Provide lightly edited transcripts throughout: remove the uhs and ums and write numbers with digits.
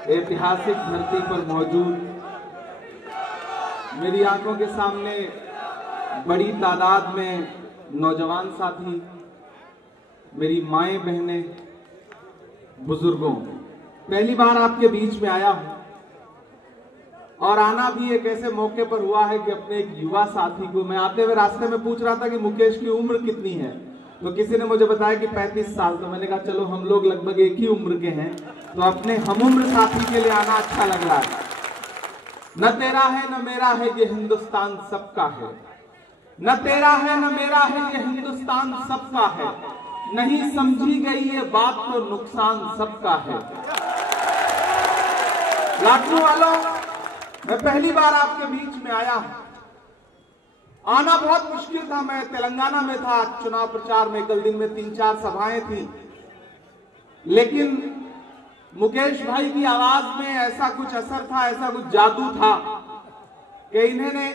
ऐतिहासिक धरती पर मौजूद मेरी आंखों के सामने बड़ी तादाद में नौजवान साथी, मेरी माएं बहनें, बुजुर्गों, पहली बार आपके बीच में आया हूं और आना भी एक ऐसे मौके पर हुआ है कि अपने एक युवा साथी को मैं आते हुए रास्ते में पूछ रहा था कि मुकेश की उम्र कितनी है, तो किसी ने मुझे बताया कि 35 साल। तो मैंने कहा चलो हम लोग लगभग एक ही उम्र के हैं, तो अपने हम उम्र साथी के लिए आना अच्छा लग रहा है। न तेरा है न मेरा है ये हिंदुस्तान सबका है, न तेरा है न मेरा है ये हिंदुस्तान सबका है, नहीं समझी गई ये बात तो नुकसान सबका है। लाखों वालों, मैं पहली बार आपके बीच में आया हूं। आना बहुत मुश्किल था। मैं तेलंगाना में था चुनाव प्रचार में, कल दिन में 3-4 सभाएं थी, लेकिन मुकेश भाई की आवाज में ऐसा कुछ असर था, ऐसा कुछ जादू था कि इन्होंने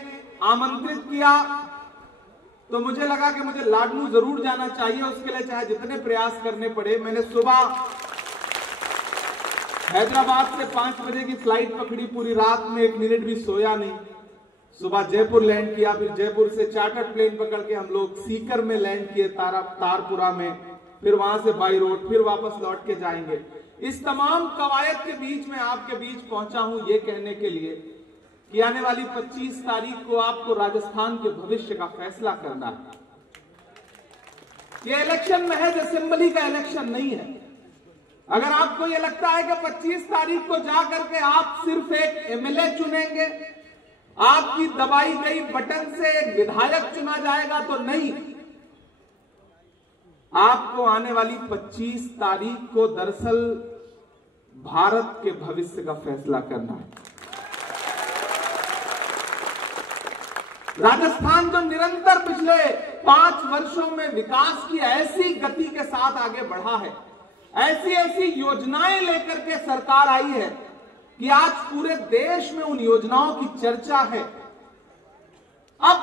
आमंत्रित किया तो मुझे लगा कि मुझे लाडनू जरूर जाना चाहिए, उसके लिए चाहे जितने प्रयास करने पड़े। मैंने सुबह हैदराबाद से 5 बजे की फ्लाइट पकड़ी, पूरी रात में 1 मिनट भी सोया नहीं। सुबह जयपुर लैंड किया, फिर जयपुर से चार्टर्ड प्लेन पकड़ के हम लोग सीकर में लैंड किए, तारपुरा में, फिर वहां से बाई रोड, फिर वापस लौट के जाएंगे। इस तमाम कवायद के बीच में आपके बीच पहुंचा हूं ये कहने के लिए कि आने वाली 25 तारीख को आपको राजस्थान के भविष्य का फैसला करना है। ये इलेक्शन महज असेंबली का इलेक्शन नहीं है। अगर आपको ये लगता है कि 25 तारीख को जाकर के आप सिर्फ एक एमएलए चुनेंगे, आपकी दबाई गई बटन से एक विधायक चुना जाएगा, तो नहीं। आपको आने वाली 25 तारीख को दरअसल भारत के भविष्य का फैसला करना है। राजस्थान जो निरंतर पिछले 5 वर्षों में विकास की ऐसी गति के साथ आगे बढ़ा है, ऐसी ऐसी योजनाएं लेकर के सरकार आई है कि आज पूरे देश में उन योजनाओं की चर्चा है। अब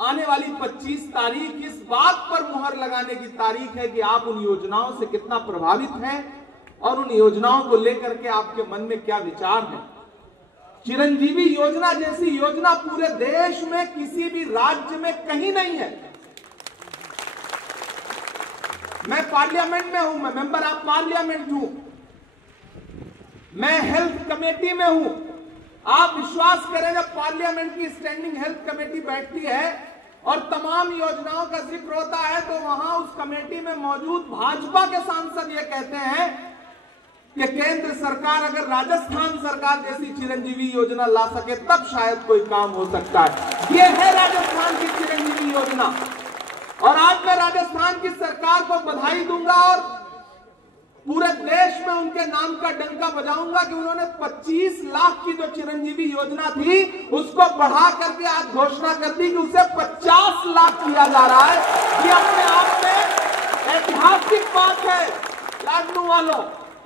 आने वाली 25 तारीख इस बात पर मुहर लगाने की तारीख है कि आप उन योजनाओं से कितना प्रभावित हैं और उन योजनाओं को लेकर के आपके मन में क्या विचार है। चिरंजीवी योजना जैसी योजना पूरे देश में किसी भी राज्य में कहीं नहीं है। मैं पार्लियामेंट में हूं, मैं मेंबर ऑफ पार्लियामेंट हूं, मैं हेल्थ कमेटी में हूं। आप विश्वास करें, जब पार्लियामेंट की स्टैंडिंग हेल्थ कमेटी बैठती है और तमाम योजनाओं का जिक्र होता है, तो वहां उस कमेटी में मौजूद भाजपा के सांसद ये कहते हैं कि केंद्र सरकार अगर राजस्थान सरकार जैसी चिरंजीवी योजना ला सके तब शायद कोई काम हो सकता है। ये है राजस्थान की चिरंजीवी योजना। और आज मैं राजस्थान की सरकार को बधाई दूंगा और पूरे देश में उनके नाम का डंका बजाऊंगा कि उन्होंने 25 लाख की जो चिरंजीवी योजना थी उसको बढ़ा करके आज घोषणा कर दी कि उसे 50 लाख किया जा रहा है। ये अपने आप में ऐतिहासिक बात है लाडनू वालों,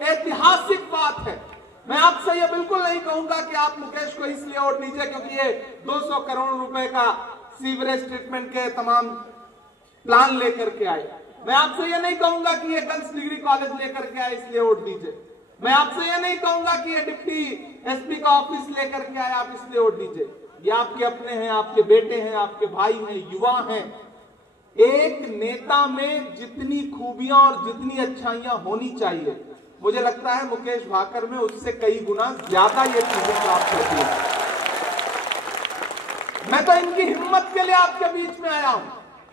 ऐतिहासिक बात है। मैं आपसे ये बिल्कुल नहीं कहूंगा कि आप मुकेश को इसलिए वोट दीजिए क्योंकि ये 200 करोड़ रुपए का सीवरेज ट्रीटमेंट के तमाम प्लान लेकर के आए। मैं आपसे ये नहीं कहूंगा कि ये गर्ल्स डिग्री कॉलेज लेकर के आए इसलिए वोट दीजिए। मैं आपसे ये नहीं कहूंगा कि ये डिप्टी एसपी का ऑफिस लेकर के आए आप इसलिए वोट दीजिए। ये आपके अपने हैं, आपके बेटे हैं, आपके भाई हैं, युवा हैं। एक नेता में जितनी खूबियां और जितनी अच्छाइयां होनी चाहिए, मुझे लगता है मुकेश भाकर में उससे कई गुना ज्यादा ये चीजें प्राप्त होती है। मैं तो इनकी हिम्मत के लिए आपके बीच में आया हूं,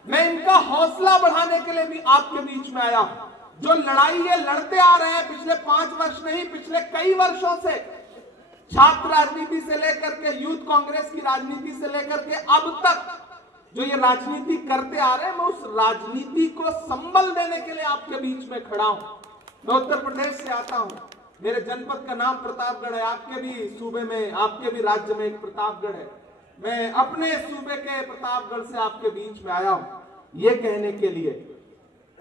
मैं इनका हौसला बढ़ाने के लिए भी आपके बीच में आया हूं। जो लड़ाई ये लड़ते आ रहे हैं पिछले 5 वर्ष नहीं, पिछले कई वर्षों से, छात्र राजनीति से लेकर के यूथ कांग्रेस की राजनीति से लेकर के अब तक जो ये राजनीति करते आ रहे हैं, मैं उस राजनीति को संबल देने के लिए आपके बीच में खड़ा हूं। मैं उत्तर प्रदेश से आता हूं, मेरे जनपद का नाम प्रतापगढ़ है। आपके भी सूबे में, आपके भी राज्य में एक प्रतापगढ़ है। मैं अपने सूबे के प्रतापगढ़ से आपके बीच में आया हूं ये कहने के लिए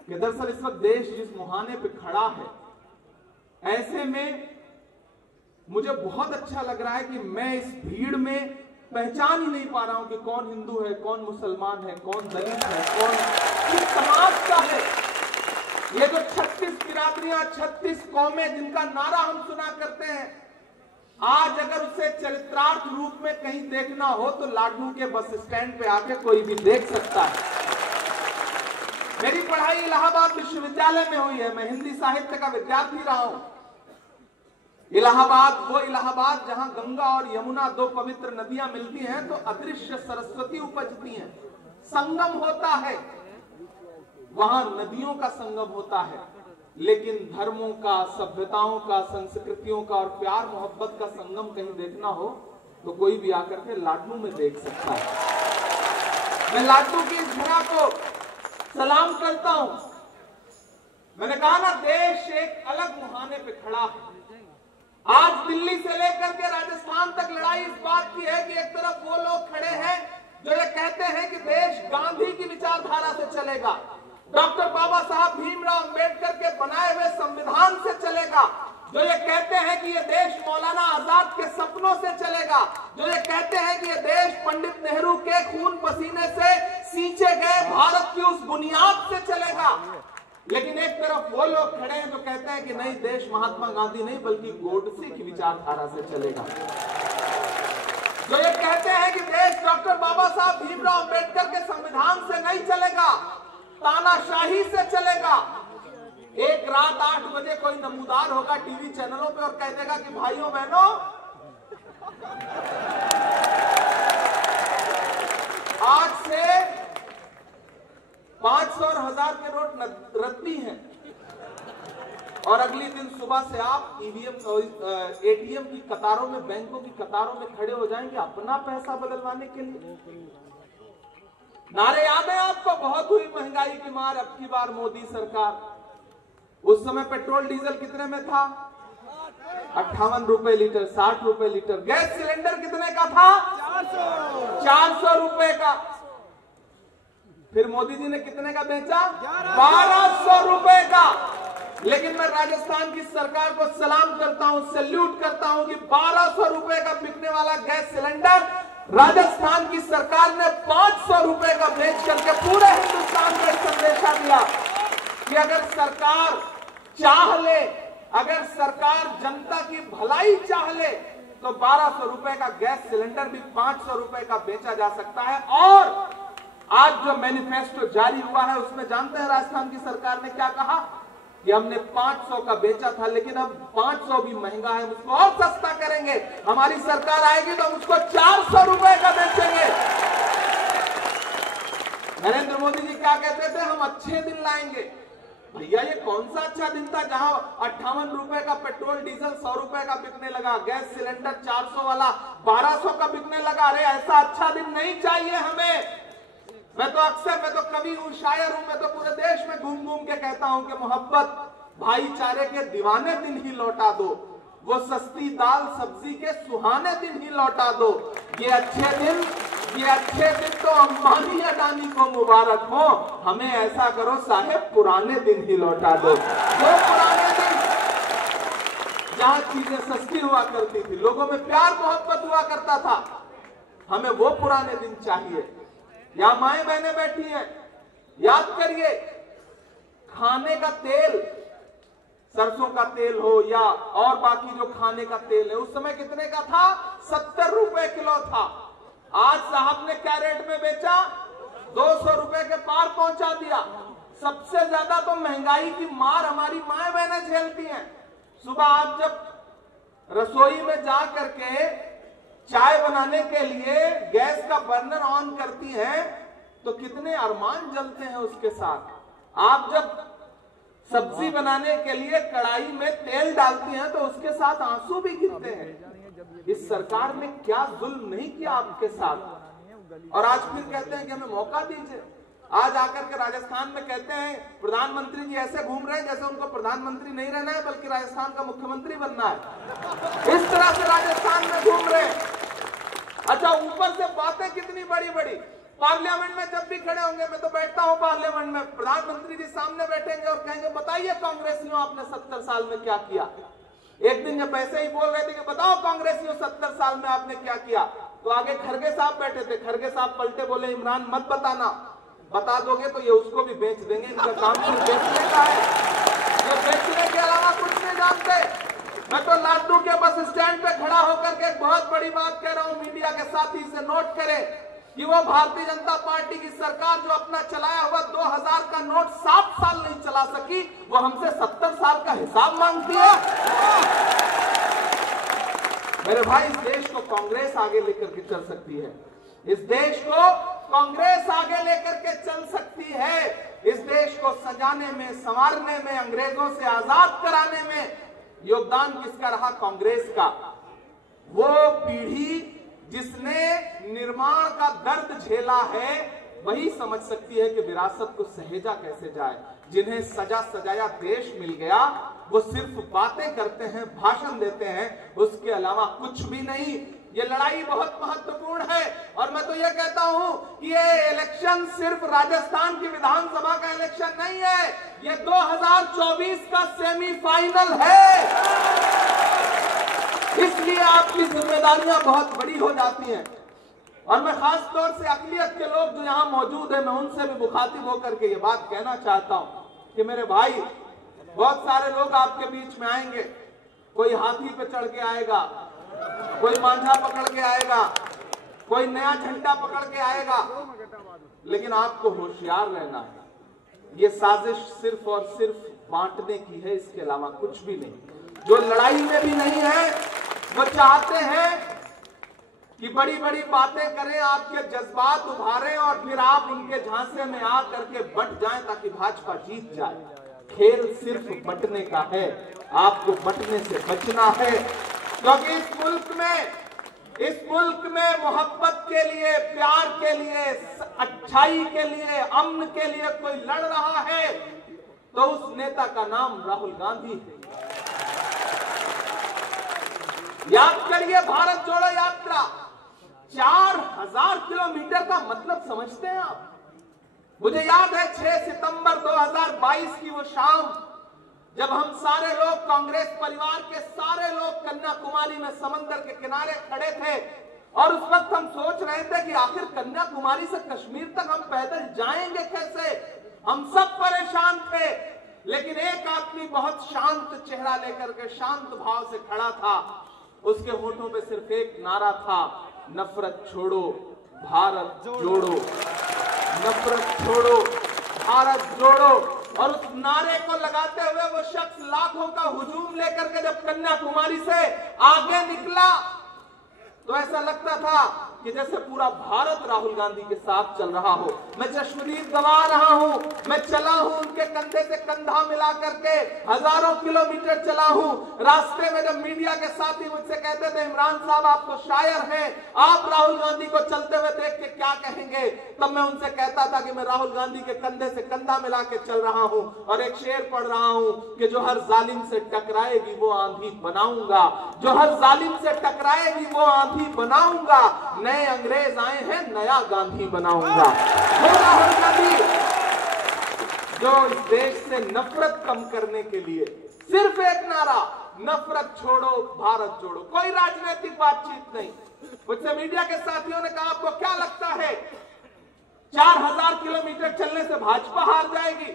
कि दरअसल इस वक्त देश जिस मुहाने पे खड़ा है, ऐसे में मुझे बहुत अच्छा लग रहा है कि मैं इस भीड़ में पहचान ही नहीं पा रहा हूं कि कौन हिंदू है, कौन मुसलमान है, कौन दलित है, कौन किस समाज का है। ये जो 36 बिरादरियां, 36 कौमें जिनका नारा हम सुना करते हैं, आज अगर उसे चरित्रार्थ रूप में कहीं देखना हो तो लाडनू के बस स्टैंड पे आके कोई भी देख सकता है। मेरी पढ़ाई इलाहाबाद विश्वविद्यालय में हुई है। मैं हिंदी साहित्य का विद्यार्थी रहा हूं। इलाहाबाद, वो इलाहाबाद जहां गंगा और यमुना दो पवित्र नदियां मिलती हैं तो अदृश्य सरस्वती उपजती हैं, संगम होता है, वहां नदियों का संगम होता है। लेकिन धर्मों का, सभ्यताओं का, संस्कृतियों का और प्यार मोहब्बत का संगम कहीं देखना हो तो कोई भी आकर के लाडनू में देख सकता है। मैं लाडनू की इस धरा को सलाम करता हूं। मैंने कहा ना, देश एक अलग मुहाने पे खड़ा है। आज दिल्ली से लेकर के राजस्थान तक लड़ाई इस बात की है कि एक तरफ वो लोग खड़े हैं जो ये कहते हैं कि देश गांधी की विचारधारा से चलेगा, डॉक्टर बाबा साहब भीमराव अंबेडकर के बनाए हुए संविधान से चलेगा, जो ये कहते हैं कि ये देश मौलाना आजाद के सपनों से चलेगा, जो ये कहते हैं कि ये देश पंडित नेहरू के खून पसीने से सींचे गए भारत की उस बुनियाद से चलेगा। लेकिन एक तरफ वो लोग खड़े हैं जो कहते हैं कि नहीं, देश महात्मा गांधी नहीं बल्कि गोडसे की विचारधारा से चलेगा, जो ये कहते हैं कि देश डॉक्टर बाबा साहब भीमराव अंबेडकर के संविधान से नहीं चलेगा, तानाशाही से चलेगा। एक रात 8 बजे कोई नमूदार होगा टीवी चैनलों पे और कह देगा कि भाइयों बहनों, आज से 500 और 1000 के नोट रद्दी हैं और अगली दिन सुबह से आप ईवीएम और एटीएम की कतारों में, बैंकों की कतारों में खड़े हो जाएंगे अपना पैसा बदलवाने के लिए। नारे याद है आपको? बहुत हुई महंगाई की मार, अब की बार मोदी सरकार। उस समय पेट्रोल डीजल कितने में था? 58 रुपए लीटर, 60 रुपए लीटर। गैस सिलेंडर कितने का था? 400 रुपए का। फिर मोदी जी ने कितने का बेचा? 1200 रुपए का। लेकिन मैं राजस्थान की सरकार को सलाम करता हूं, सैल्यूट करता हूं कि 1200 रुपए का बिकने वाला गैस सिलेंडर राजस्थान की सरकार ने 500 रुपए का बेच करके पूरे हिंदुस्तान को संदेशा दिया कि अगर सरकार चाह ले, अगर सरकार जनता की भलाई चाह ले तो 1200 रुपए का गैस सिलेंडर भी 500 रुपए का बेचा जा सकता है। और आज जो मैनिफेस्टो जारी हुआ है उसमें जानते हैं राजस्थान की सरकार ने क्या कहा? कि हमने 500 का बेचा था लेकिन अब 500 भी महंगा है, उसको और सस्ता करेंगे। हमारी सरकार आएगी तो हम उसको 400 रुपए का बेचेंगे। नरेंद्र मोदी जी क्या कहते थे? हम अच्छे दिन लाएंगे। भैया ये कौन सा अच्छा दिन था जहां 58 रुपए का पेट्रोल डीजल 100 रुपए का बिकने लगा, गैस सिलेंडर 400 वाला 1200 का बिकने लगा। अरे ऐसा अच्छा दिन नहीं चाहिए हमें। मैं तो कवि हूं, शायर हूं, मैं तो पूरे देश में घूम घूम के कहता हूं कि मोहब्बत भाईचारे के दीवाने दिन ही लौटा दो, वो सस्ती दाल सब्जी के सुहाने दिन ही लौटा दो। ये अच्छे दिन तो अंबानी अडानी को मुबारक हो, हमें ऐसा करो साहेब पुराने दिन ही लौटा दो। वो पुराने दिन जहां चीजें सस्ती हुआ करती थी, लोगों में प्यार मोहब्बत हुआ करता था, हमें वो पुराने दिन चाहिए। यहां माएं बहनें बैठी हैं, याद करिए, खाने का तेल, सरसों का तेल हो या और बाकी जो खाने का तेल है, उस समय कितने का था? 70 रुपए किलो था। आज साहब ने क्या रेट में बेचा? 200 रुपए के पार पहुंचा दिया। सबसे ज्यादा तो महंगाई की मार हमारी माएं बहनें झेलती हैं। सुबह आप जब रसोई में जा करके चाय बनाने के लिए गैस का बर्नर ऑन करती हैं तो कितने अरमान जलते हैं उसके साथ। आप जब सब्जी बनाने के लिए कढ़ाई में तेल डालती हैं तो उसके साथ आंसू भी गिरते हैं। इस सरकार ने क्या जुल्म नहीं किया आपके साथ। और आज फिर कहते हैं कि हमें मौका दीजिए। आज आकर के राजस्थान में कहते हैं प्रधानमंत्री जी ऐसे घूम रहे हैं जैसे उनको प्रधानमंत्री नहीं रहना है बल्कि राजस्थान का मुख्यमंत्री बनना है। इस तरह से राजस्थान में घूम रहे हैं। अच्छा, ऊपर से बातें कितनी बड़ी बड़ी। पार्लियामेंट में जब भी खड़े होंगे, मैं तो बैठता हूं पार्लियामेंट में, प्रधानमंत्री जी सामने बैठेंगे और कहेंगे बताइए कांग्रेसियों आपने 70 साल में क्या किया। एक दिन जब ऐसे ही बोल रहे थे कि बताओ कांग्रेसियों 70 साल में आपने क्या किया, तो आगे खरगे साहब बैठे थे। खरगे साहब पलटे बोले इमरान मत बताना, बता दोगे तो ये उसको भी बेच देंगे। इनका काम सिर्फ बेचने का है, ये बेचने के अलावा कुछ नहीं जानते। मैं तो लाडनू के बस स्टैंड पे खड़ा होकर के एक बहुत बड़ी बात कह रहा हूं, मीडिया के साथी से नोट करें कि वो भारतीय जनता पार्टी की सरकार जो अपना चलाया हुआ 2000 का नोट 7 साल नहीं चला सकी, वो हमसे 70 साल का हिसाब मांगती है। मेरे भाई, इस देश को कांग्रेस आगे लेकर के चल सकती है, इस देश को कांग्रेस आगे लेकर के चल सकती है। इस देश को सजाने में, संवारने में, अंग्रेजों से आजाद कराने में योगदान किसका रहा? कांग्रेस का। वो पीढ़ी जिसने निर्माण का दर्द झेला है, वही समझ सकती है कि विरासत को सहेजा कैसे जाए। जिन्हें सजा सजाया देश मिल गया, वो सिर्फ बातें करते हैं, भाषण देते हैं, उसके अलावा कुछ भी नहीं। ये लड़ाई बहुत महत्वपूर्ण है और मैं तो ये कहता हूं कि ये इलेक्शन सिर्फ राजस्थान की विधानसभा का इलेक्शन नहीं है, ये 2024 का सेमीफाइनल है। इसलिए आपकी जिम्मेदारियां बहुत बड़ी हो जाती हैं। और मैं खास तौर से अकलियत के लोग जो यहां मौजूद है, मैं उनसे भी मुखातिब होकर के ये बात कहना चाहता हूं कि मेरे भाई, बहुत सारे लोग आपके बीच में आएंगे, कोई हाथी पे चढ़ के आएगा, कोई मांझा पकड़ के आएगा, कोई नया झंडा पकड़ के आएगा, लेकिन आपको होशियार रहना है। ये साजिश सिर्फ और सिर्फ बांटने की है, इसके अलावा कुछ भी नहीं। जो लड़ाई में भी नहीं है, वो चाहते हैं कि बड़ी बड़ी बातें करें, आपके जज्बात उभारें और फिर आप उनके झांसे में आ करके बट जाएं ताकि भाजपा जीत जाए। खेल सिर्फ बटने का है, आपको बटने से बचना है, क्योंकि इस मुल्क में मोहब्बत के लिए, प्यार के लिए, अच्छाई के लिए, अमन के लिए कोई लड़ रहा है तो उस नेता का नाम राहुल गांधी है। याद करिए, भारत जोड़ो यात्रा 4000 किलोमीटर का मतलब समझते हैं आप? मुझे याद है 6 सितंबर 2022 की वो शाम, जब हम सारे लोग, कांग्रेस परिवार के सारे लोग कन्याकुमारी में समंदर के किनारे खड़े थे और उस वक्त हम सोच रहे थे कि आखिर कन्याकुमारी से कश्मीर तक हम पैदल जाएंगे कैसे। हम सब परेशान थे, लेकिन एक आदमी बहुत शांत चेहरा लेकर के शांत भाव से खड़ा था। उसके होठों पे सिर्फ एक नारा था, नफरत छोड़ो भारत जोड़ो, नफरत छोड़ो भारत जोड़ो। और उस नारे को लगाते हुए वो शख्स लाखों का हुजूम लेकर के जब कन्याकुमारी से आगे निकला तो ऐसा लगता था कि जैसे पूरा भारत राहुल गांधी के साथ चल रहा हो। मैं चश्मदीद गवा रहा हूं, मैं चला हूं उनके कंधे से कंधा मिला करके, हजारों किलोमीटर चला हूं। रास्ते में जब मीडिया के साथी मुझसे कहते थे, इमरान साहब आप तो शायर हैं, आप राहुल गांधी को चलते हुए देख के क्या कहेंगे, तब मैं उनसे कहता था कि मैं राहुल गांधी के कंधे से कंधा मिला के चल रहा हूं और एक शेर पढ़ रहा हूं कि जो हर जालिम से टकराएगी वो आंधी बनाऊंगा, जो हर जालिम से टकराएगी वो आंधी बनाऊंगा, नए अंग्रेज आए हैं नया गांधी बनाऊंगा। वो राहुल गांधी जो इस देश से नफरत कम करने के लिए सिर्फ एक नारा, नफरत छोड़ो भारत जोड़ो, कोई राजनीतिक बातचीत नहीं। मुझसे मीडिया के साथियों ने कहा, आपको क्या लगता है 4000 किलोमीटर चलने से भाजपा हार जाएगी?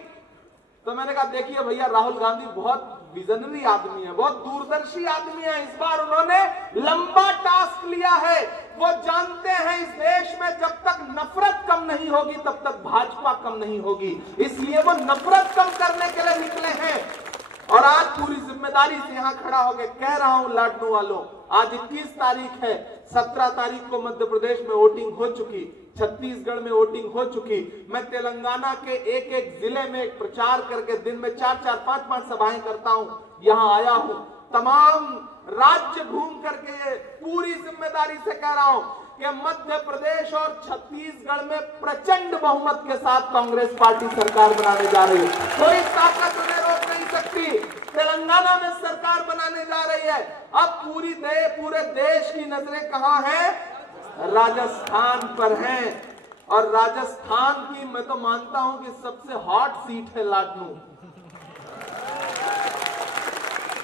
तो मैंने कहा, देखिए भैया, राहुल गांधी बहुत विजनरी आदमी है, बहुत दूरदर्शी आदमी है। इस बार उन्होंने लंबा टास्क लिया है। वो जानते हैं इस देश में जब तक नफरत कम नहीं होगी तब तक भाजपा कम नहीं होगी, इसलिए वो नफरत कम करने के लिए निकले हैं। और आज पूरी जिम्मेदारी से यहां खड़ा होकर कह रहा हूं लाडनू वालों, आज 21 तारीख है, 17 तारीख को मध्य प्रदेश में वोटिंग हो चुकी, छत्तीसगढ़ में वोटिंग हो चुकी। मैं तेलंगाना के एक एक जिले में एक प्रचार करके दिन में 4-4, 5-5 सभाएं करता हूं, यहां आया हूं, तमाम राज्य घूम करके पूरी जिम्मेदारी से कह रहा हूं कि मध्य प्रदेश और छत्तीसगढ़ में प्रचंड बहुमत के साथ कांग्रेस पार्टी सरकार बनाने जा रही है। कोई ताकत उन्हें रोक नहीं सकती। तेलंगाना में सरकार बनाने जा रही है। अब पूरे देश की नजरें कहां हैं? राजस्थान पर हैं। और राजस्थान की मैं तो मानता हूं कि सबसे हॉट सीट है लाडनू।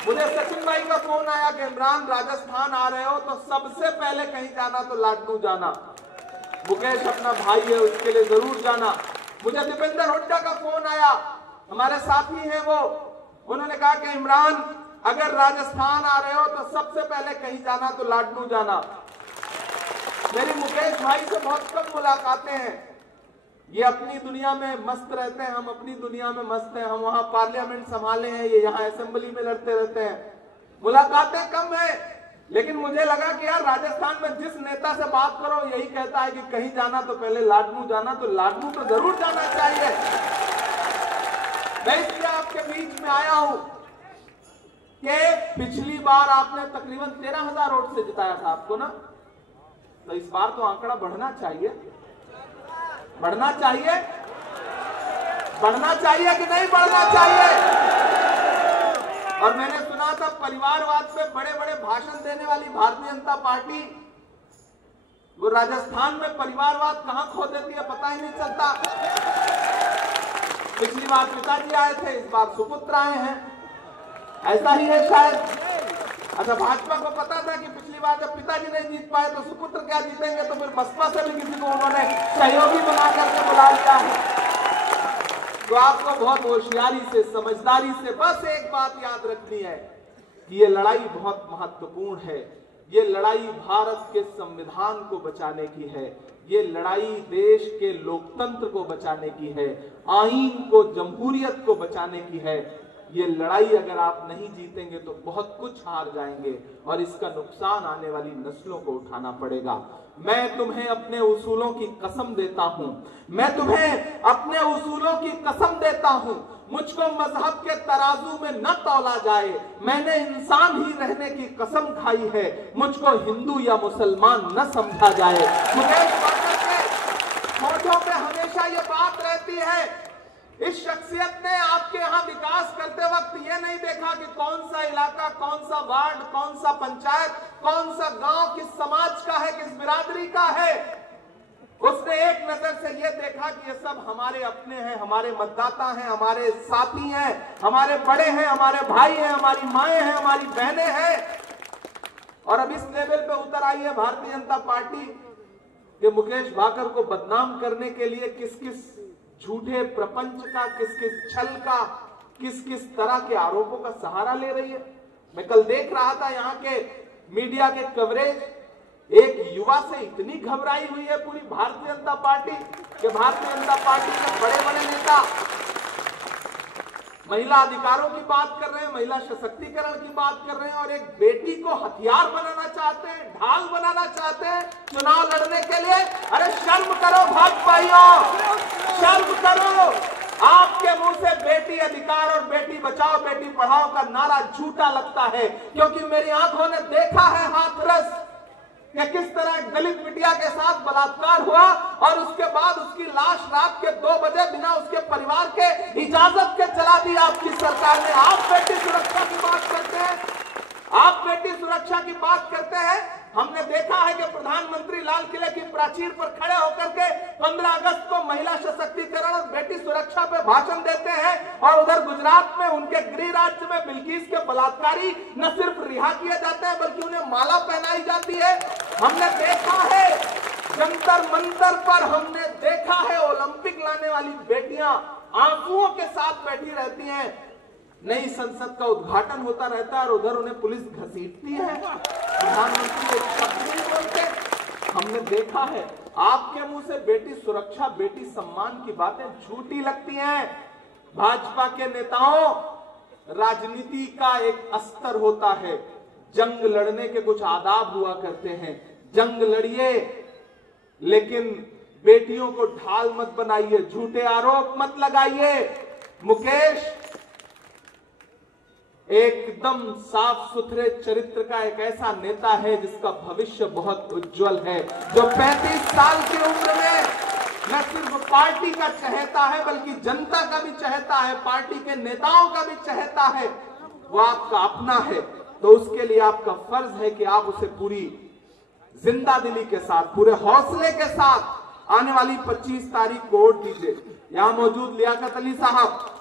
मुझे सचिन भाई का फोन आया कि इमरान राजस्थान आ रहे हो तो सबसे पहले कहीं जाना तो लाडनू जाना, मुकेश अपना भाई है उसके लिए जरूर जाना। मुझे दीपेंद्र हुड्डा का फोन आया, हमारे साथी हैं वो, उन्होंने कहा कि इमरान अगर राजस्थान आ रहे हो तो सबसे पहले कहीं जाना तो लाडनू जाना। मेरी मुकेश भाई से बहुत कम मुलाकातें हैं, ये अपनी दुनिया में मस्त रहते हैं, हम अपनी दुनिया में मस्त हैं। हम वहां पार्लियामेंट संभाले हैं, ये यहाँ असेंबली में लड़ते रहते हैं, मुलाकातें कम है। लेकिन मुझे लगा कि यार राजस्थान में जिस नेता से बात करो यही कहता है कि कहीं जाना तो पहले लाडनू जाना, तो लाडनू तो जरूर जाना चाहिए। मैं इसलिए आपके बीच में आया हूं कि पिछली बार आपने तकरीबन 13,000 वोट से जिताया था आपको ना, तो इस बार तो आंकड़ा बढ़ना चाहिए, बढ़ना चाहिए, बढ़ना चाहिए कि नहीं बढ़ना चाहिए। और मैंने सुना था परिवारवाद पे बड़े बड़े भाषण देने वाली भारतीय जनता पार्टी, वो राजस्थान में परिवारवाद कहां खो देती है पता ही नहीं चलता। पिछली बार पिताजी आए थे, इस बार सुपुत्र आए हैं, ऐसा ही है शायद। अच्छा, भाजपा को पता था कि पिछली बार जब पिताजी नहीं जीत पाए तो सुपुत्र क्या जीतेंगे, तो फिर बसपा से भी किसी को उन्होंने सहयोगी बना करके बुला लिया है। तो आपको बहुत होशियारी से, समझदारी से बस एक बात याद रखनी है कि ये लड़ाई बहुत महत्वपूर्ण है। ये लड़ाई भारत के संविधान को बचाने की है, ये लड़ाई देश के लोकतंत्र को बचाने की है, आईन को, जमहूरियत को बचाने की है। ये लड़ाई अगर आप नहीं जीतेंगे तो बहुत कुछ हार जाएंगे और इसका नुकसान आने वाली नस्लों को उठाना पड़ेगा। मैं तुम्हें अपने उसूलों की कसम देता हूं, मैं तुम्हें अपने उसूलों की कसम देता हूं, मुझको मजहब के तराजू में न तौला जाए, मैंने इंसान ही रहने की कसम खाई है, मुझको हिंदू या मुसलमान न समझा जाए। मुकेश वाकर के होठों पे हमेशा ये बात रहती है। इस शख्सियत ने आपके यहाँ विकास करते वक्त ये नहीं देखा कि कौन सा इलाका, कौन सा वार्ड, कौन सा पंचायत, कौन सा गांव किस समाज का है, किस बिरादरी का है। उसने एक नजर से ये देखा कि ये सब हमारे अपने हैं, हमारे मतदाता हैं, हमारे साथी हैं, हमारे बड़े हैं, हमारे भाई हैं, हमारी माएं हैं, हमारी बहनें हैं। और अब इस लेवल पे उतर आई है भारतीय जनता पार्टी कि मुकेश भाकर को बदनाम करने के लिए किस किस झूठे प्रपंच का, किस किस छल का, किस किस तरह के आरोपों का सहारा ले रही है। मैं कल देख रहा था यहाँ के मीडिया के कवरेज, एक युवा से इतनी घबराई हुई है पूरी भारतीय जनता पार्टी कि भारतीय जनता पार्टी के बड़े बड़े नेता महिला अधिकारों की बात कर रहे हैं, महिला सशक्तिकरण की बात कर रहे हैं और एक बेटी को हथियार बनाना चाहते हैं, ढाल बनाना चाहते हैं चुनाव लड़ने के लिए। अरे शर्म करो भाजपाइयों, शर्म करो। आपके मुंह से बेटी अधिकार और बेटी बचाओ, बेटी पढ़ाओ का नारा झूठा लगता है, क्योंकि मेरी आंखों ने देखा है हाथरस कि किस तरह एक दलित बिटिया के साथ बलात्कार हुआ और उसके बाद उसकी लाश रात के 2 बजे बिना उसके परिवार के इजाजत के जला दी आपकी सरकार ने। आप बेटी सुरक्षा की बात करते हैं, आप बेटी सुरक्षा की बात करते हैं। हमने देखा है कि प्रधानमंत्री लाल किले की प्राचीर पर खड़े होकर के 15 अगस्त को महिला सशक्तिकरण और बेटी सुरक्षा पे भाषण देते हैं और उधर गुजरात में उनके गृह राज्य में बिल्किस के बलात्कारी न सिर्फ रिहा किए जाते हैं बल्कि उन्हें माला पहनाई जाती है। हमने देखा है जंतर मंतर पर, हमने देखा है ओलंपिक लाने वाली बेटियां आंसुओं के साथ बैठी रहती हैं, नई संसद का उद्घाटन होता रहता है और उधर उन्हें पुलिस घसीटती है, प्रधानमंत्री एक शब्द नहीं बोलते। हमने देखा है आपके मुंह से बेटी सुरक्षा, बेटी सम्मान की बातें झूठी लगती हैं। भाजपा के नेताओं, राजनीति का एक अस्तर होता है, जंग लड़ने के कुछ आदाब हुआ करते हैं, जंग लड़िए लेकिन बेटियों को ढाल मत बनाइए, झूठे आरोप मत लगाइए। मुकेश एकदम साफ सुथरे चरित्र का एक ऐसा नेता है जिसका भविष्य बहुत उज्जवल है, जो 35 साल की उम्र में न सिर्फ पार्टी का चहेता है बल्कि जनता का भी चहेता है, पार्टी के नेताओं का भी चहेता है। वो आपका अपना है, तो उसके लिए आपका फर्ज है कि आप उसे पूरी जिंदा दिली के साथ, पूरे हौसले के साथ आने वाली 25 तारीख को वोट दीजिए। यहां मौजूद लियाकत अली साहब,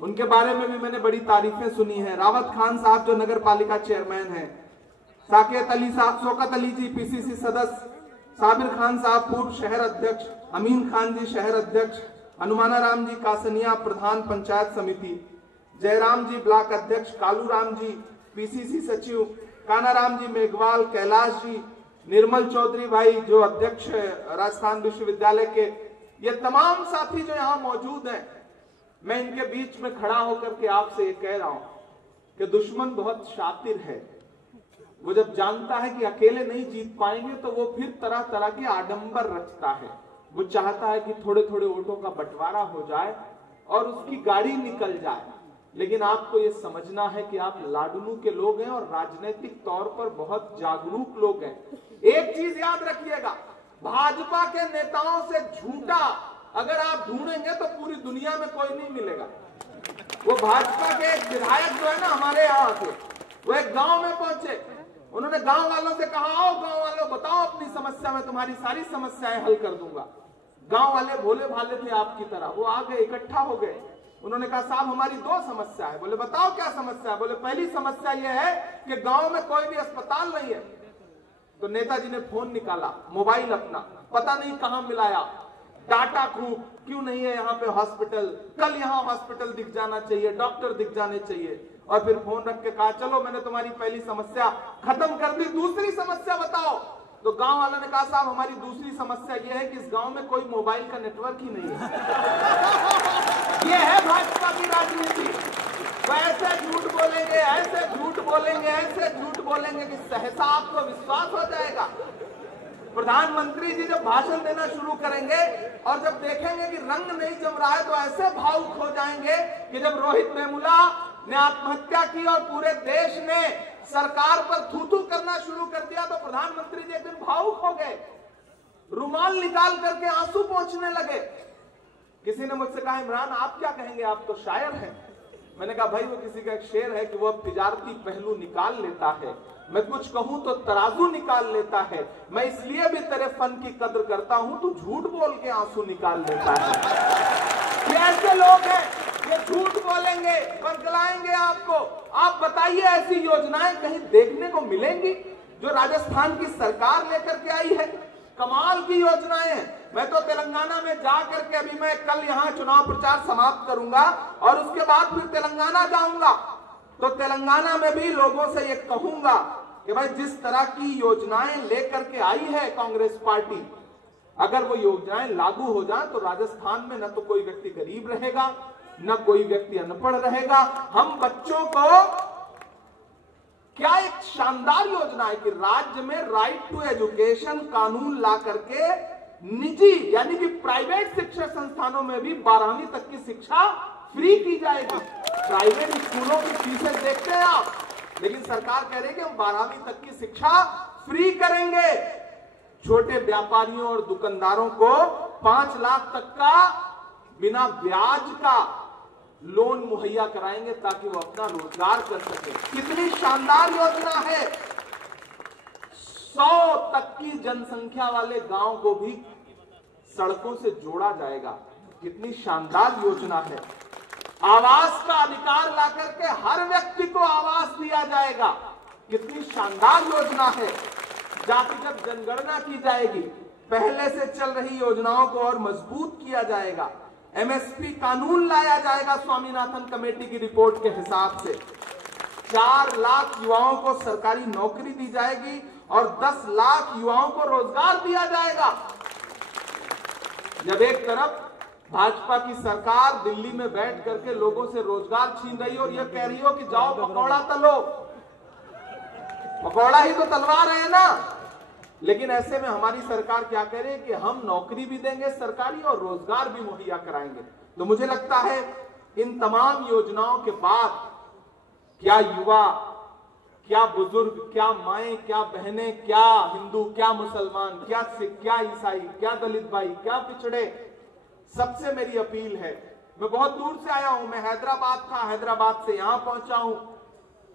उनके बारे में भी मैंने बड़ी तारीफें सुनी है। रावत खान साहब जो नगर पालिका चेयरमैन हैं, साकियत अली साहब, शौकत अली जी पीसीसी सदस्य, साबिर खान साहब पूर्व शहर अध्यक्ष, अमीन खान जी शहर अध्यक्ष, हनुमाना राम जी कासनिया प्रधान पंचायत समिति, जयराम जी ब्लॉक अध्यक्ष, कालू राम जी पीसीसी सचिव, कानाराम जी मेघवाल, कैलाश जी, निर्मल चौधरी भाई जो अध्यक्ष राजस्थान विश्वविद्यालय के, ये तमाम साथी जो यहाँ मौजूद हैं, मैं इनके बीच में खड़ा होकर के आपसे ये कह रहा हूं कि दुश्मन बहुत शातिर है। वो जब जानता है कि अकेले नहीं जीत पाएंगे तो वो फिर तरह तरह के आडंबर रचता है। वो चाहता है कि थोड़े थोड़े वोटों का बंटवारा हो जाए और उसकी गाड़ी निकल जाए। लेकिन आपको ये समझना है कि आप लाडनू के लोग हैं और राजनीतिक तौर पर बहुत जागरूक लोग हैं। एक चीज याद रखिएगा, भाजपा के नेताओं से झूठा अगर आप ढूंढेंगे तो पूरी दुनिया में कोई नहीं मिलेगा। वो भाजपा के एक विधायक जो है ना हमारे यहाँ के, वो एक गांव में पहुंचे, उन्होंने गांव वालों से कहा, आओ गांव वालों बताओ अपनी समस्या, मैं तुम्हारी सारी समस्याएं हल कर दूंगा। गांव वाले भोले भाले थे आपकी तरह, वो आ गए, इकट्ठा हो गए। उन्होंने कहा साहब हमारी दो समस्या है। बोले बताओ क्या समस्या है? बोले पहली समस्या यह है कि गांव में कोई भी अस्पताल नहीं है। तो नेताजी ने फोन निकाला, मोबाइल अपना, पता नहीं कहां मिलाया, डाटा खूब, क्यों नहीं है यहाँ पे हॉस्पिटल, कल यहाँ हॉस्पिटल दिख जाना चाहिए, डॉक्टर दिख जाने चाहिए। और फिर फोन रख के कहा चलो मैंने तुम्हारी पहली समस्या खत्म कर दी, दूसरी समस्या बताओ। तो गांव वालों ने कहा साहब हमारी दूसरी समस्या यह है कि इस गांव में कोई मोबाइल का नेटवर्क ही नहीं है। यह है भाजपा की राजनीति। वो ऐसे झूठ बोलेंगे, ऐसे झूठ बोलेंगे, ऐसे झूठ बोलेंगे कि सहसा आपको विश्वास हो जाएगा। प्रधानमंत्री जी जब भाषण देना शुरू करेंगे और जब देखेंगे कि रंग नहीं जम रहा है तो ऐसे भावुक हो जाएंगे कि जब रोहित वेमुला ने आत्महत्या की और पूरे देश ने सरकार पर थू-थू करना शुरू कर दिया तो प्रधानमंत्री जी एक दिन भावुक हो गए, रुमाल निकाल करके आंसू पोंछने लगे। किसी ने मुझसे कहा इमरान आप क्या कहेंगे, आप तो शायर हैं। मैंने कहा भाई वो किसी का एक शेर है कि वो तिजारती पहलू निकाल लेता है, मैं कुछ कहूं तो तराजू निकाल लेता है, मैं इसलिए भी तेरे फन की कद्र करता हूं, तू झूठ बोल के आंसू निकाल लेता है। ये ऐसे लोग हैं, ये झूठ बोलेंगे, बरगलाएंगे आपको। आप बताइए ऐसी योजनाएं कहीं देखने को मिलेंगी जो राजस्थान की सरकार लेकर के आई है? कमाल की योजनाएं हैं। मैं तो तेलंगाना में जा करके अभी मैं कल यहाँ चुनाव प्रचार समाप्त करूंगा और उसके बाद फिर तेलंगाना जाऊंगा, तो तेलंगाना में भी लोगों से ये कहूंगा कि भाई जिस तरह की योजनाएं लेकर के आई है कांग्रेस पार्टी, अगर वो योजनाएं लागू हो जाए तो राजस्थान में न तो कोई व्यक्ति गरीब रहेगा, न कोई व्यक्ति अनपढ़ रहेगा। हम बच्चों को क्या एक शानदार योजना है कि राज्य में राइट टू एजुकेशन कानून ला करके निजी यानी कि प्राइवेट शिक्षा संस्थानों में भी 12वीं तक की शिक्षा फ्री की जाएगी। प्राइवेट स्कूलों की फीसें देखते हैं आप, लेकिन सरकार कह रही है कि हम 12वीं तक की शिक्षा फ्री करेंगे। छोटे व्यापारियों और दुकानदारों को 5 लाख तक का बिना ब्याज का लोन मुहैया कराएंगे ताकि वो अपना रोजगार कर सके। कितनी शानदार योजना है। 100 तक की जनसंख्या वाले गांव को भी सड़कों से जोड़ा जाएगा। कितनी शानदार योजना है। आवास का अधिकार लाकर के हर व्यक्ति को आवास दिया जाएगा। कितनी शानदार योजना है। जातिगत जनगणना की जाएगी। पहले से चल रही योजनाओं को और मजबूत किया जाएगा। एमएसपी कानून लाया जाएगा स्वामीनाथन कमेटी की रिपोर्ट के हिसाब से। 4 लाख युवाओं को सरकारी नौकरी दी जाएगी और 10 लाख युवाओं को रोजगार दिया जाएगा। जब एक तरफ भाजपा की सरकार दिल्ली में बैठ करके लोगों से रोजगार छीन रही हो और यह कह रही हो कि जाओ पकौड़ा तलो, पकौड़ा ही तो तलवा रहे हैं ना। लेकिन ऐसे में हमारी सरकार क्या कह रही है कि हम नौकरी भी देंगे सरकारी और रोजगार भी मुहैया कराएंगे। तो मुझे लगता है इन तमाम योजनाओं के बाद क्या युवा, क्या बुजुर्ग, क्या माएं, क्या बहनें, क्या हिंदू, क्या मुसलमान, क्या सिख, क्या ईसाई, क्या दलित भाई, क्या पिछड़े, सबसे मेरी अपील है। मैं बहुत दूर से आया हूं, मैं हैदराबाद था, हैदराबाद से यहां पहुंचा हूं।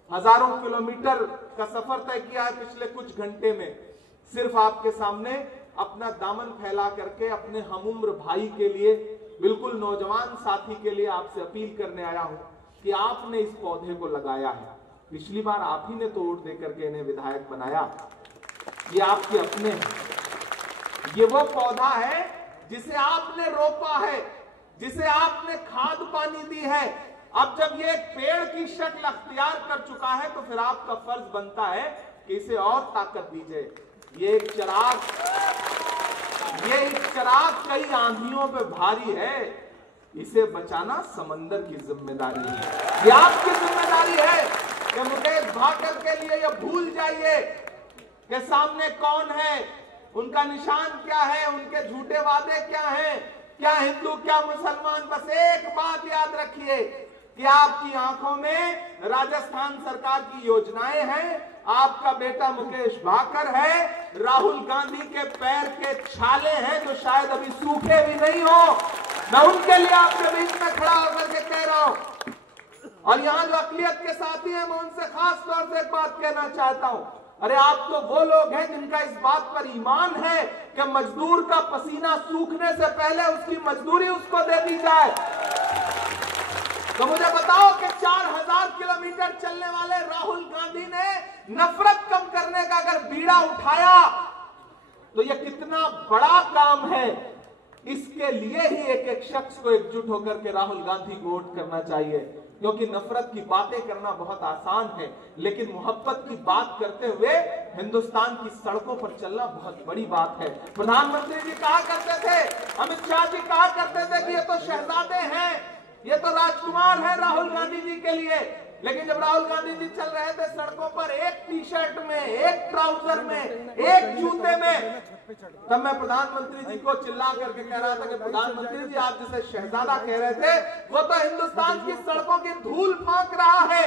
हजारों किलोमीटर का सफर तय किया है पिछले कुछ घंटे में। सिर्फ आपके सामने अपना दामन फैला करके अपने हमउम्र भाई के लिए, बिल्कुल नौजवान साथी के लिए आपसे अपील करने आया हूं कि आपने इस पौधे को लगाया है। पिछली बार आप ही ने तो वोट देकर के इन्हें विधायक बनाया। ये आपके अपने हैं। ये वो पौधा है जिसे आपने रोपा है, जिसे आपने खाद पानी दी है, अब जब ये पेड़ की शक्ल अख्तियार कर चुका है तो फिर आपका फर्ज बनता है कि इसे और ताकत दीजिए। ये एक चिराग कई आंधियों पे भारी है, इसे बचाना समंदर की जिम्मेदारी है। ये आपकी जिम्मेदारी है कि मुकेश भाकर के लिए ये भूल जाइए कि सामने कौन है, उनका निशान क्या है, उनके झूठे वादे क्या हैं, क्या हिंदू क्या मुसलमान। बस एक बात याद रखिए कि आपकी आंखों में राजस्थान सरकार की योजनाएं हैं, आपका बेटा मुकेश भाकर है, राहुल गांधी के पैर के छाले हैं जो शायद अभी सूखे भी नहीं हो। मैं उनके लिए आपके बीच में खड़ा होकर के कह रहा हूं। और यहां जो अकलियत के साथी हैं, मैं उनसे खास तौर से एक बात कहना चाहता हूं। अरे आप तो वो लोग हैं जिनका इस बात पर ईमान है कि मजदूर का पसीना सूखने से पहले उसकी मजदूरी उसको दे दी जाए। तो मुझे बताओ कि 4000 किलोमीटर चलने वाले राहुल गांधी ने नफरत कम करने का अगर बीड़ा उठाया तो यह कितना बड़ा काम है। इसके लिए ही एक एक शख्स को एकजुट होकर के राहुल गांधी को वोट करना चाहिए, क्योंकि नफरत की बातें करना बहुत आसान है, लेकिन मोहब्बत की बात करते हुए हिंदुस्तान की सड़कों पर चलना बहुत बड़ी बात है। प्रधानमंत्री जी कहा करते थे, अमित शाह जी कहा करते थे कि ये तो शहजादे हैं, ये तो राजकुमार है राहुल गांधी जी के लिए। लेकिन जब राहुल गांधी जी चल रहे थे सड़कों पर एक टी शर्ट में, एक ट्राउजर में, एक जूते में, तब मैं प्रधानमंत्री जी को चिल्ला करके कह रहा था कि प्रधानमंत्री जी आप जिसे शहजादा कह रहे थे वो तो हिंदुस्तान की सड़कों की धूल फांक रहा है।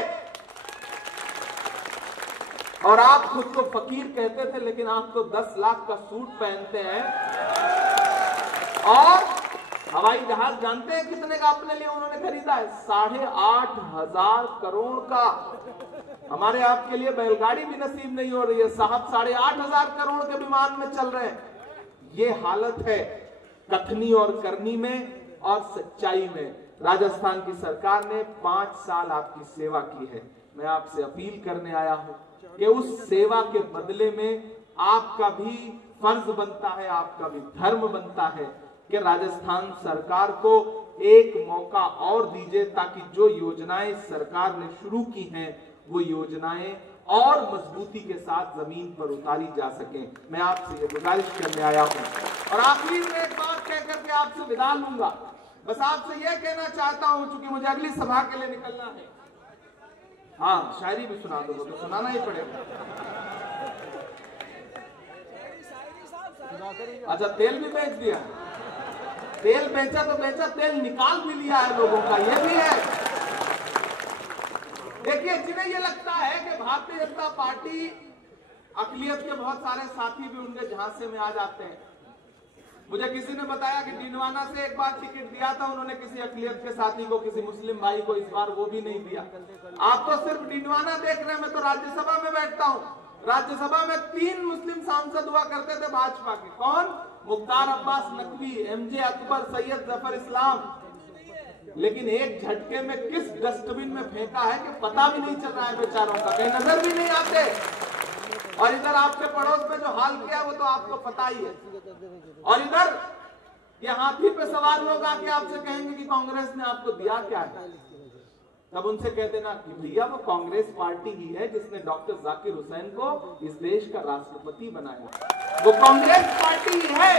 और आप खुद को फकीर कहते थे, लेकिन आप तो 10 लाख का सूट पहनते हैं। और हवाई जहाज जानते हैं कितने का अपने लिए उन्होंने खरीदा है? 8,500 करोड़ का। हमारे आपके लिए बैलगाड़ी भी नसीब नहीं हो रही है, साहब 8,500 करोड़ के विमान में चल रहे हैं। ये हालत है कथनी और करनी में और सच्चाई में। राजस्थान की सरकार ने 5 साल आपकी सेवा की है। मैं आपसे अपील करने आया हूं कि उस सेवा के बदले में आपका भी फर्ज बनता है, आपका भी धर्म बनता है कि राजस्थान सरकार को एक मौका और दीजिए, ताकि जो योजनाएं सरकार ने शुरू की हैं वो योजनाएं और मजबूती के साथ जमीन पर उतारी जा सकें। मैं आपसे ये गुजारिश करने आया हूं। और आखिरी में एक बात कहकर के आपसे विदा लूंगा। बस आपसे यह कहना चाहता हूं, चूंकि मुझे अगली सभा के लिए निकलना है। हाँ, शायरी भी सुना दो तो सुनाना ही पड़ेगा। अच्छा, तेल भी बेच दिया? तेल बेचा तो बेचा, तेल निकाल भी लिया है लोगों का, ये भी है। देखिए, जिन्हें ये लगता है कि भारतीय जनता पार्टी, अकलियत के बहुत सारे साथी भी उनके झांसे में आ जाते हैं। मुझे किसी ने बताया कि डिंडवाना से एक बार टिकट दिया था उन्होंने किसी अकलियत के साथी को, किसी मुस्लिम भाई को, इस बार वो भी नहीं दिया। आप तो सिर्फ डिंडवाना देख रहे हैं, मैं तो राज्यसभा में बैठता हूँ। राज्यसभा में 3 मुस्लिम सांसद हुआ करते थे भाजपा के। कौन? मुख्तार अब्बास नकवी, एमजे अकबर, सैयद जफर इस्लाम। लेकिन एक झटके में किस डस्टबिन में फेंका है कि पता भी नहीं चल रहा है बेचारों का, कहीं नजर भी नहीं आते। और इधर आपके पड़ोस में जो हाल किया वो तो आपको पता ही है। और इधर ये हाथी पे सवार लोग आके आपसे कहेंगे कि कांग्रेस ने आपको दिया क्या है, तब उनसे कह देना कि भैया वो कांग्रेस पार्टी ही है जिसने डॉक्टर जाकिर हुसैन को इस देश का राष्ट्रपति बनाया। वो कांग्रेस पार्टी ही है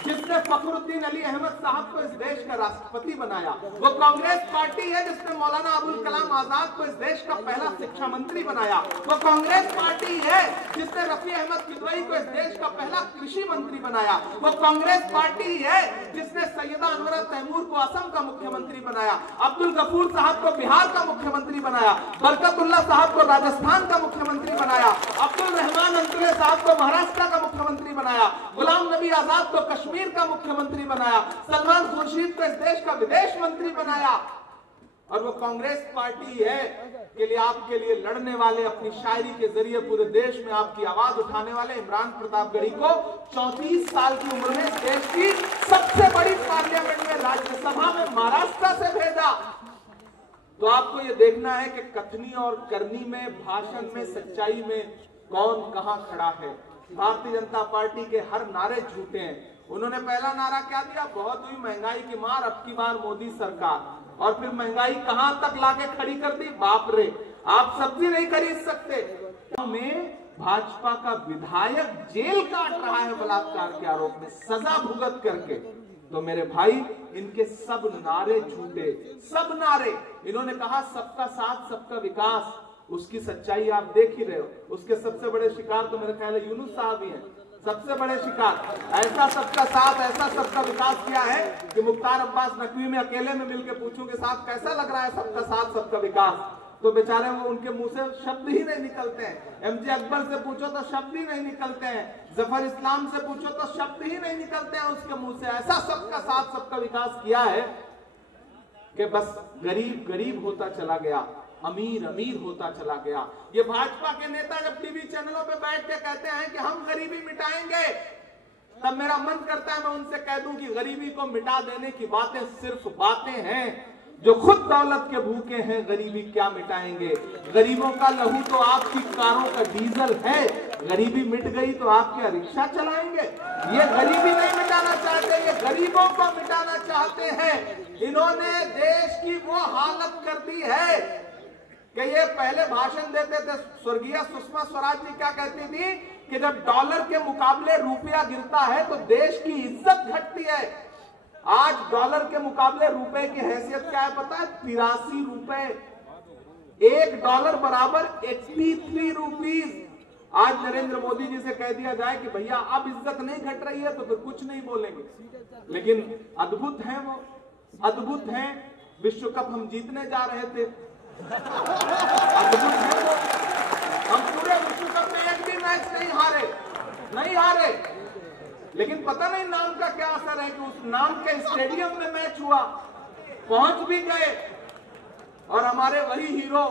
जिसने फखरुद्दीन अली अहमद साहब को इस देश का राष्ट्रपति बनाया। वो कांग्रेस पार्टी है जिसने मौलाना अबुल कलाम आजाद को इस देश का पहला शिक्षा मंत्री बनाया। वो कांग्रेस पार्टी है जिसने रफी अहमद किदवई को इस देश का पहला कृषि मंत्री बनाया। वो कांग्रेस पार्टी है जिसने सैयदा अनवर तैमूर को असम का मुख्यमंत्री बनाया, अब्दुल गफूर साहब को बिहार का मुख्यमंत्री बनाया, बरकतुल्लाह साहब को राजस्थान का मुख्यमंत्री बनाया, अब्दुल रहमान अंतुले साहब को महाराष्ट्र का मुख्यमंत्री बनाया, गुलाम नबी आजाद को कश्मीर का मुख्यमंत्री बनाया, सलमान खुर्शीद को इस देश का विदेश मंत्री बनाया। और वो कांग्रेस पार्टी है के लिए आपके लिए लड़ने वाले, अपनी शायरी के जरिए पूरे देश में आपकी आवाज उठाने वाले इमरान प्रतापगढ़ी को 34 साल की उम्र में देश की सबसे बड़ी पार्लियामेंट में, राज्यसभा में महाराष्ट्र से भेजा। तो आपको ये देखना है कि कथनी और करनी में, भाषण में, सच्चाई में कौन कहां खड़ा है। भारतीय जनता पार्टी के हर नारे झूठे हैं। उन्होंने पहला नारा क्या दिया? बहुत हुई महंगाई की मार, अब की बार मोदी सरकार। और फिर महंगाई कहां तक लाके खड़ी कर दी? बाप रे, आप सब्जी नहीं खरीद सकते। में भाजपा का विधायक जेल काट रहा है बलात्कार के आरोप में, सजा भुगत करके। तो मेरे भाई, इनके सब नारे झूठे, सब नारे। इन्होंने कहा सबका साथ सबका विकास, उसकी सच्चाई आप देख ही रहे हो। उसके सबसे बड़े शिकार तो मेरे ख्याल है यूनुस साहब ही हैं, सबसे बड़े शिकार। ऐसा सबका साथ, ऐसा सबका विकास किया है कि मुख्तार अब्बास नकवी में अकेले में मिलकर पूछूंगे साहब कैसा लग रहा है सबका साथ सबका विकास, तो बेचारे वो उनके मुंह से शब्द ही नहीं निकलते हैं। एमजे अकबर से पूछो तो शब्द ही नहीं निकलते हैं, जफर इस्लाम से पूछो तो शब्द ही नहीं निकलते हैं उसके मुंह से। ऐसा सबका साथ सबका विकास किया है कि बस गरीब गरीब होता चला गया, अमीर अमीर होता चला गया। ये भाजपा के नेता जब टीवी चैनलों पे बैठ के कहते हैं कि हम गरीबी मिटाएंगे, तब मेरा मन करता है मैं उनसे कह दूं कि गरीबी को मिटा देने की बातें सिर्फ बातें हैं। जो खुद दौलत के भूखे हैं गरीबी क्या मिटाएंगे? गरीबों का लहू तो आपकी कारों का डीजल है, गरीबी मिट गई तो आप क्या रिक्शा चलाएंगे? ये गरीबी नहीं मिटाना चाहते, ये गरीबों को मिटाना चाहते हैं। इन्होंने देश की वो हालत कर दी है कि ये पहले भाषण देते थे, स्वर्गीय सुषमा स्वराज जी क्या कहती थी कि जब डॉलर के मुकाबले रुपया गिरता है तो देश की इज्जत घटती है। आज डॉलर के मुकाबले रुपए की हैसियत क्या है पता है? 83 रुपए। $1 बराबर 83 रुपीज। आज नरेंद्र मोदी जी से कह दिया जाए कि भैया अब इज्जत नहीं घट रही है तो फिर कुछ नहीं बोलेंगे, लेकिन अद्भुत है वो, अद्भुत है। विश्व कप हम जीतने जा रहे थे, अद्भुत है वो। हम पूरे विश्व कप में एक भी मैच नहीं हारे, लेकिन पता नहीं नाम का क्या असर है कि उस नाम के स्टेडियम में मैच हुआ, पहुंच भी गए और हमारे वही हीरो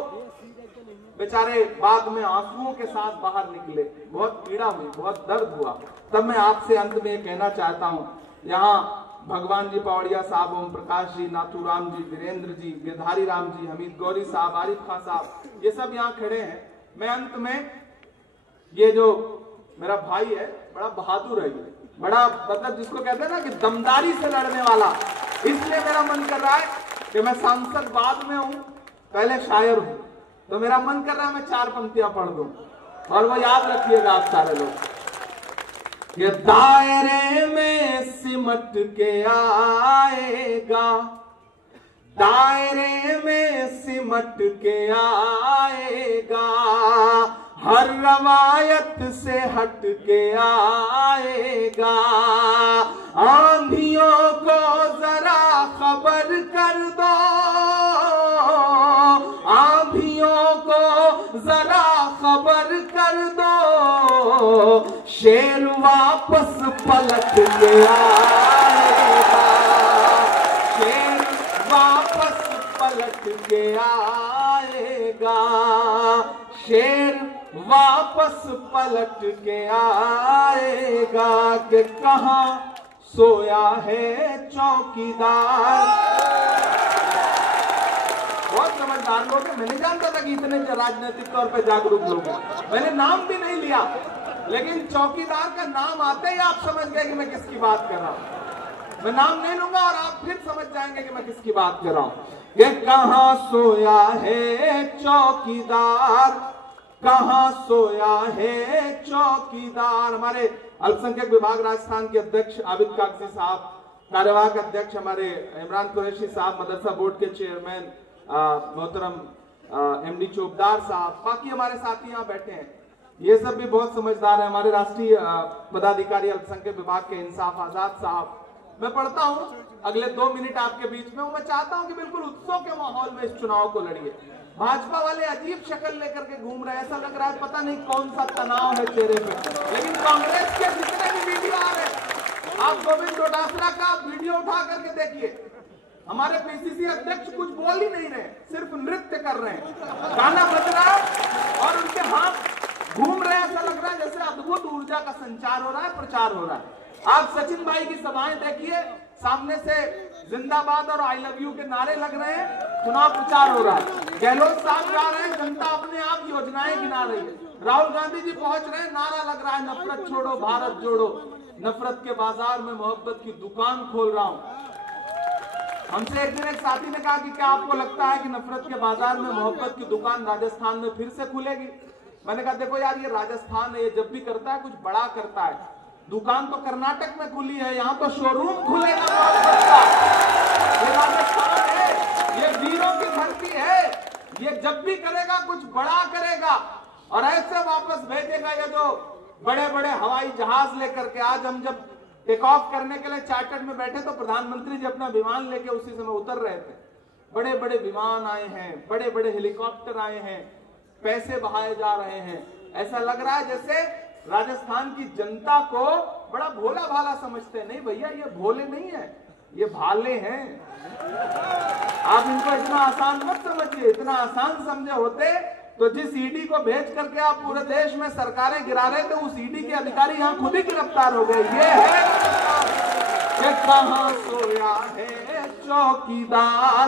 बेचारे बाद में आंसुओं के साथ बाहर निकले। बहुत पीड़ा हुई, बहुत दर्द हुआ। तब मैं आपसे अंत में कहना चाहता हूं, यहाँ भगवान जी पवाड़िया साहब, ओम प्रकाश जी, नाथूराम जी, वीरेंद्र जी, गिरधारी राम जी, हमीद गौरी साहब, आरिफ खान साहब, ये सब यहाँ खड़े हैं। मैं अंत में, ये जो मेरा भाई है बड़ा बहादुर है, बड़ा मतलब जिसको कहते हैं ना कि दमदारी से लड़ने वाला, इसलिए मेरा मन कर रहा है कि मैं सांसद बाद में हूं, पहले शायर हूं, तो मेरा मन कर रहा है मैं 4 पंक्तियां पढ़ दूं और वो याद रखिएगा आप सारे लोग। ये दायरे में सिमट के आएगा, दायरे में सिमट के आएगा, हर रवायत से हट के आएगा। आंधियों को जरा खबर कर दो, आंधियों को जरा खबर कर दो, शेर वापस पलट के आएगा, शेर वापस पलट के आएगा, शेर वापस पलट के आएगा। कि कहां सोया है चौकीदार। बहुत समझदार लोग हैं, मैं नहीं जानता था कि इतने राजनीतिक तौर पे जागरूक लोग हैं। मैंने नाम भी नहीं लिया, लेकिन चौकीदार का नाम आते ही आप समझ गए कि मैं किसकी बात कर रहा हूं। मैं नाम नहीं लूंगा और आप फिर समझ जाएंगे कि मैं किसकी बात कर रहा हूं। ये कहां सोया है चौकीदार, कहां सोया है चौकीदार। हमारे अल्पसंख्यक विभाग राजस्थान के अध्यक्ष आबिद कागजी साहब, कार्यवाहक अध्यक्ष हमारे इमरान कुरैशी साहब, मदरसा बोर्ड के चेयरमैन मोहतरम एमडी चौबदार साहब, बाकी हमारे साथी यहाँ बैठे हैं, ये सब भी बहुत समझदार है। हमारे राष्ट्रीय पदाधिकारी अल्पसंख्यक विभाग के इंसाफ आजाद साहब। मैं पढ़ता हूँ, अगले 2 मिनट आपके बीच में मैं चाहता हूँ कि बिल्कुल उत्सव के माहौल में इस चुनाव को लड़िए। भाजपा वाले अजीब शक्ल लेकर के घूम रहे हैं, ऐसा लग रहा है पता नहीं कौन सा तनाव है चेहरे पे। लेकिन कांग्रेस के जितने भी वीडियो आ रहे हैं, आप गोविंद डोटासरा का वीडियो उठा करके देखिए, हमारे पीसीसी अध्यक्ष कुछ बोल ही नहीं रहे, सिर्फ नृत्य कर रहे हैं, गाना बज रहा है और उनके हाथ घूम रहे हैं। ऐसा लग रहा है जैसे अद्भुत ऊर्जा का संचार हो रहा है, प्रचार हो रहा है। आप सचिन भाई की सभाएं देखिए, सामने से जिंदाबाद और आई लव यू के नारे लग रहे हैं, चुनाव प्रचार हो रहा है। गहलोत साहब जा रहे हैं, जनता अपने आप योजनाएं गिना रही है। राहुल गांधी जी पहुंच रहे हैं, नारा लग रहा है नफरत छोड़ो भारत जोड़ो। नफरत के बाजार में मोहब्बत की दुकान खोल रहा हूं। हमसे एक दिन एक साथी ने कहा कि क्या आपको लगता है कि नफरत के बाजार में मोहब्बत की दुकान राजस्थान में फिर से खुलेगी? मैंने कहा देखो यार, ये राजस्थान है, ये जब भी करता है कुछ बड़ा करता है। दुकान तो कर्नाटक में खुली है, यहाँ तो शोरूम खुलेगा मोहब्बत का। ये राजस्थान है, ये वीरों की धरती है, ये जब भी करेगा कुछ बड़ा करेगा और ऐसे वापस भेजेगा। ये जो बड़े बड़े हवाई जहाज लेकर के, आज हम जब टेक ऑफ करने के लिए चार्टर्ड में बैठे तो प्रधानमंत्री जी अपना विमान लेके उसी समय उतर रहे थे। बड़े बड़े विमान आए हैं, बड़े बड़े हेलीकॉप्टर आए हैं, पैसे बहाए जा रहे हैं। ऐसा लग रहा है जैसे राजस्थान की जनता को बड़ा भोला भाला समझते हैं। नहीं भैया, ये भोले नहीं है, ये भाले हैं। आप इनको इतना आसान मत समझिए। इतना आसान समझे होते तो जिस ईडी को भेज करके आप पूरे देश में सरकारें गिरा रहे थे, उस ईडी के अधिकारी यहाँ खुद ही गिरफ्तार हो गए। ये है कि कहां सोया है चौकीदार,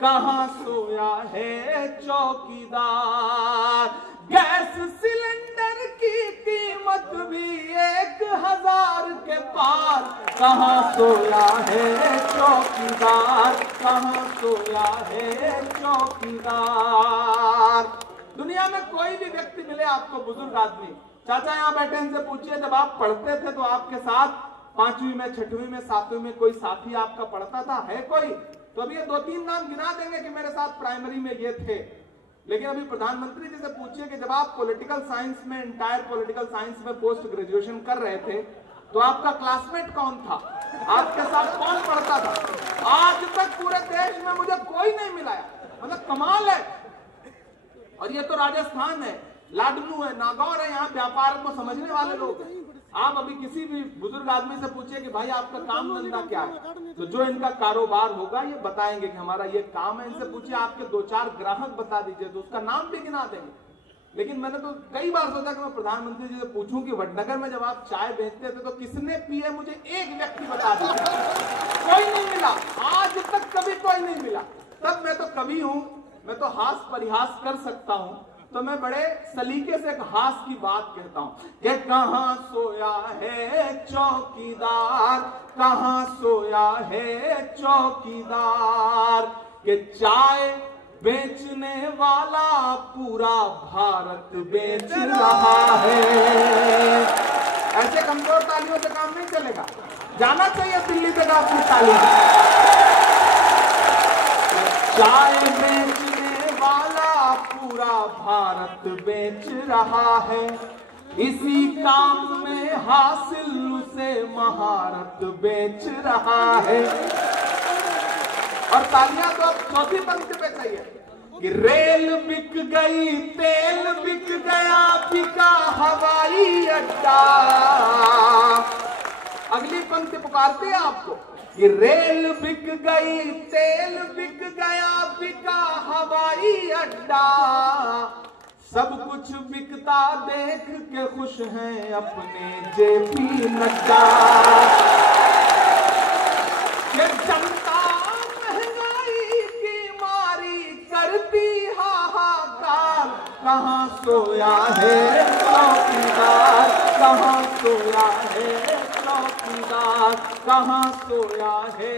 कहां सोया है चौकीदार। गैस सिलेंडर की कीमत भी 1000 के पार, कहां सोया है चौकीदार, कहां सोया है चौकीदार। दुनिया में कोई भी व्यक्ति मिले आपको, बुजुर्ग आदमी, चाचा यहाँ बैठे, इनसे पूछिए जब आप पढ़ते थे तो आपके साथ 5वीं में, 6वीं में, 7वीं में कोई साथी आपका पढ़ता था? है कोई? तो अभी ये 2-3 नाम गिना देंगे कि मेरे साथ प्राइमरी में ये थे। लेकिन अभी प्रधानमंत्री जी से पूछिए कि जब आप पॉलिटिकल साइंस में, इंटायर पॉलिटिकल साइंस में पोस्ट ग्रेजुएशन कर रहे थे तो आपका क्लासमेट कौन था, आपके साथ कौन पढ़ता था? आज तक पूरे देश में मुझे कोई नहीं मिला है। मतलब कमाल है। और ये तो राजस्थान है, लाडनू है, नागौर है, यहाँ व्यापार को समझने वाले लोग हैं। आप अभी किसी भी बुजुर्ग आदमी से पूछिए कि भाई आपका काम धंधा क्या है, तो जो इनका कारोबार होगा ये बताएंगे कि हमारा ये काम है। इनसे पूछिए आपके 2-4 ग्राहक बता दीजिए तो उसका नाम भी गिना देंगे। लेकिन मैंने तो कई बार सोचा कि मैं प्रधानमंत्री जी से पूछूं कि वडनगर में जब आप चाय बेचते थे तो किसने पी है, मुझे एक व्यक्ति बता दीजिए। कोई नहीं मिला, आज तक कभी कोई नहीं मिला। तब मैं तो कवि हूं, मैं तो हास परिहास कर सकता हूं, तो मैं बड़े सलीके से एक हास की बात कहता हूं कि कहां सोया है चौकीदार, कहां सोया है चौकीदार। कि चाय बेचने वाला पूरा भारत बेच रहा है। ऐसे कमजोर तालियों से काम नहीं चलेगा, जाना चाहिए दिल्ली तक आपकी तालियां। चाय बेचने वाला पूरा भारत बेच रहा है, इसी काम में हासिल उसे महारत बेच रहा है। और तालियां तो अब चौथी पंक्ति पे चाहिए कि रेल बिक गई, तेल बिक गया, बिका हवाई अड्डा। अगली पंक्ति पुकारती है आपको कि रेल बिक गई, तेल बिक गया, बिका हवाई अड्डा। सब कुछ बिकता देख के खुश हैं अपने जेपी नड्डा। ये जनता महंगाई की मारी करती हाहाकार, कहां सोया है चौकीदार, कहां सोया है चौकीदार, कहां सोया है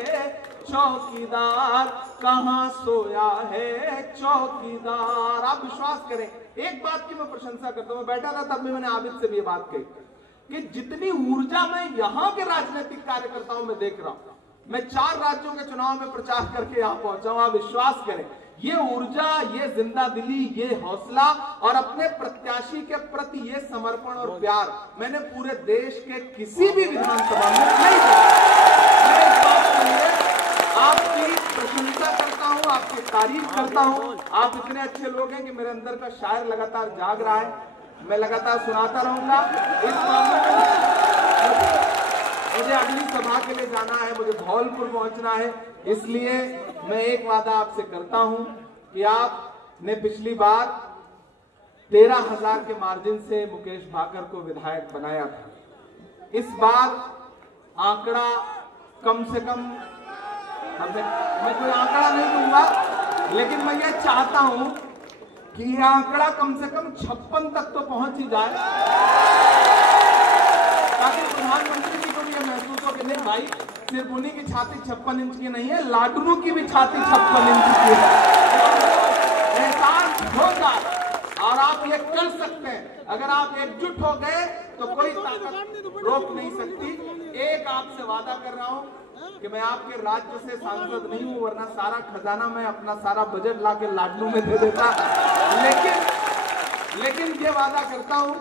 चौकीदार, कहां सोया है चौकीदार। आप विश्वास करें, एक बात की मैं प्रशंसा करता हूं, मैं बैठा था तब भी मैंने आबिद से भी ये बात कही कि जितनी ऊर्जा मैं यहां के राजनीतिक कार्यकर्ताओं में देख रहा हूं, मैं 4 राज्यों के चुनाव में प्रचार करके यहां पहुंचा हूं। आप विश्वास करें, ये ऊर्जा, ये जिंदा दिली, ये हौसला और अपने प्रत्याशी के प्रति ये समर्पण और प्यार मैंने पूरे देश के किसी भी विधानसभा में नहीं देखा। मैं इस बात के लिए आपकी प्रशंसा करता हूं, आपकी तारीफ करता हूं। आप इतने अच्छे लोग हैं कि मेरे अंदर का शायर लगातार जाग रहा है, मैं लगातार सुनाता रहूंगा। इस मामले में मुझे अगली सभा के लिए जाना है, मुझे धौलपुर पहुंचना है, इसलिए मैं एक वादा आपसे करता हूं कि आपने पिछली बार 13,000 के मार्जिन से मुकेश भाकर को विधायक बनाया था। इस बार आंकड़ा कम से कम, मैं कोई आंकड़ा नहीं दूंगा, लेकिन मैं ये चाहता हूं कि यह आंकड़ा कम से कम 56 तक तो पहुंच ही जाए, ताकि प्रधानमंत्री भाई, सिर्फ उन्हीं की छाती 56 इंच की नहीं है, लाडुओं की भी छाती 56 इंच की है। एहसास होगा और आप ये कर सकते हैं। अगर आप एकजुट हो गए तो कोई ताकत रोक नहीं सकती। एक आपसे वादा कर रहा हूं कि मैं आपके राज्य से सांसद नहीं हूं, वरना सारा खजाना मैं अपना सारा बजट ला के लाडलू में दे देता। लेकिन ये वादा करता हूं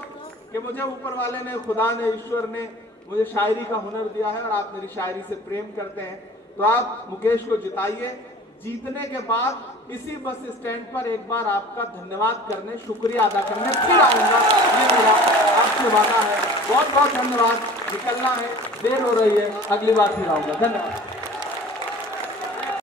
कि मुझे ऊपर वाले ने, खुदा ने, ईश्वर ने मुझे शायरी का हुनर दिया है और आप मेरी शायरी से प्रेम करते हैं, तो आप मुकेश को जिताइए। जीतने के बाद इसी बस स्टैंड पर एक बार आपका धन्यवाद करने, शुक्रिया अदा करने फिर आऊंगा। ये मेरा आपसे वादा है। बहुत बहुत धन्यवाद। निकलना है, देर हो रही है, अगली बार फिर आऊंगा। धन्यवाद।